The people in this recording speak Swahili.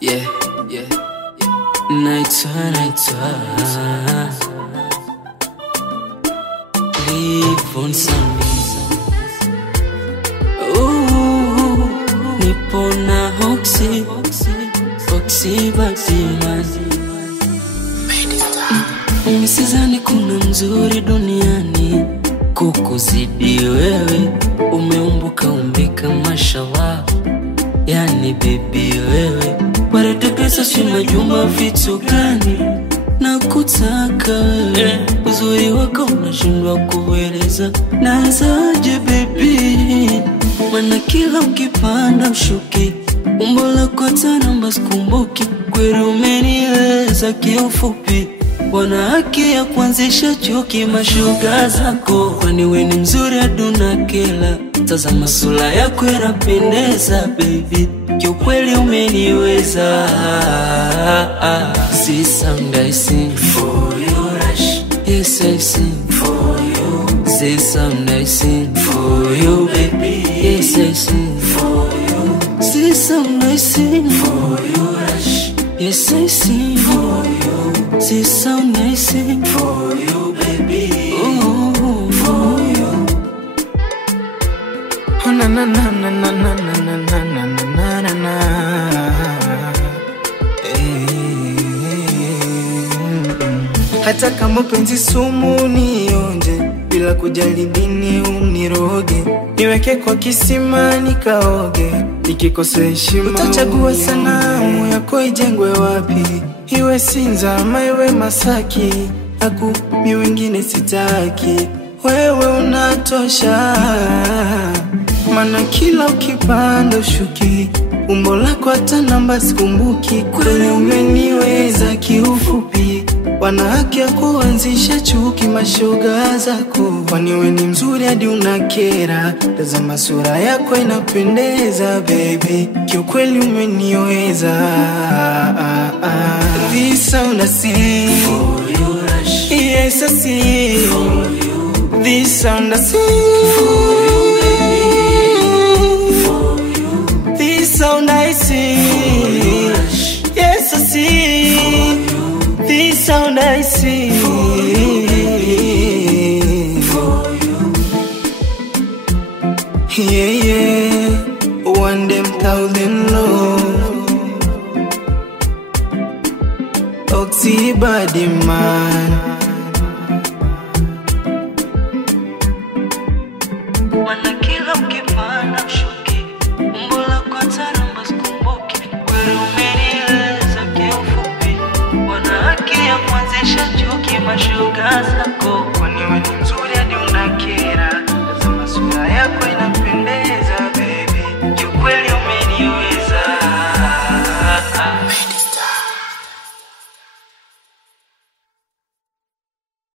Yeah. Naitwa Live on Sunday. Nipo na Oxy Batima. Sidhani kuna mzuri duniani kukuzidi wewe. Umeumbuka umbika mashallah, yani baby wewe. Parete pesa si majumba vitu gani na kutaka wewe. Uzuri wako unashindwa kueleza, nazaje baby. Mana kila ukipanda ushuki, umbo lako hata namba sikumbuki. Kweli umeniweza kiufupi, wana haki ya kuanzisha chuki mashoga zako. Kwani we ni mzuri aduna kela, tazama sura yako inapendeza baby. Kiukweli umeniweza. This sound I sing for you, Rush. Yes, I sing for you. This sound I sing for you, baby. Yes, I sing for you. This sound I sing for you, Rush. Yes, I sing for you. This sound I sing for you, baby. Oh, for you. Oh, na na na na na na na na na na na na. Hata kama penzi sumu nionje, bila kujali dini uniroge. Niweke kwa kisima nikaoge, nikikosa heshima utachagua sanamu yako ijengwe wapi. Iwe Sinza ama iwe Masaki, aku mi wengine sitaki. Wewe unatosha, mana kila ukipanda ushuki. Umbo lako hata namba sikumbuki. Kweli umeniweza kiufupi, wana haki ya kuanzisha chuki mashoga zako. Kwani we ni mzuri hadi unakera, tazama sura yako inapendeza baby. Kiukweli umeniweza. This sound I sing for you, Rush. Yes, I sing for you. This sound I sing for you, baby. For you. This sound I sing for you, Rush. Yes, I sing for you. This sound I sing for you, for you. Yeah, one them thousand love. Oxy body man. Wana kila ukipanda ushuki, umbo lako hata namba sikumbuki. Kweli umeniweza kiufupi, wana haki ya kuanzisha chuki mashoga zako.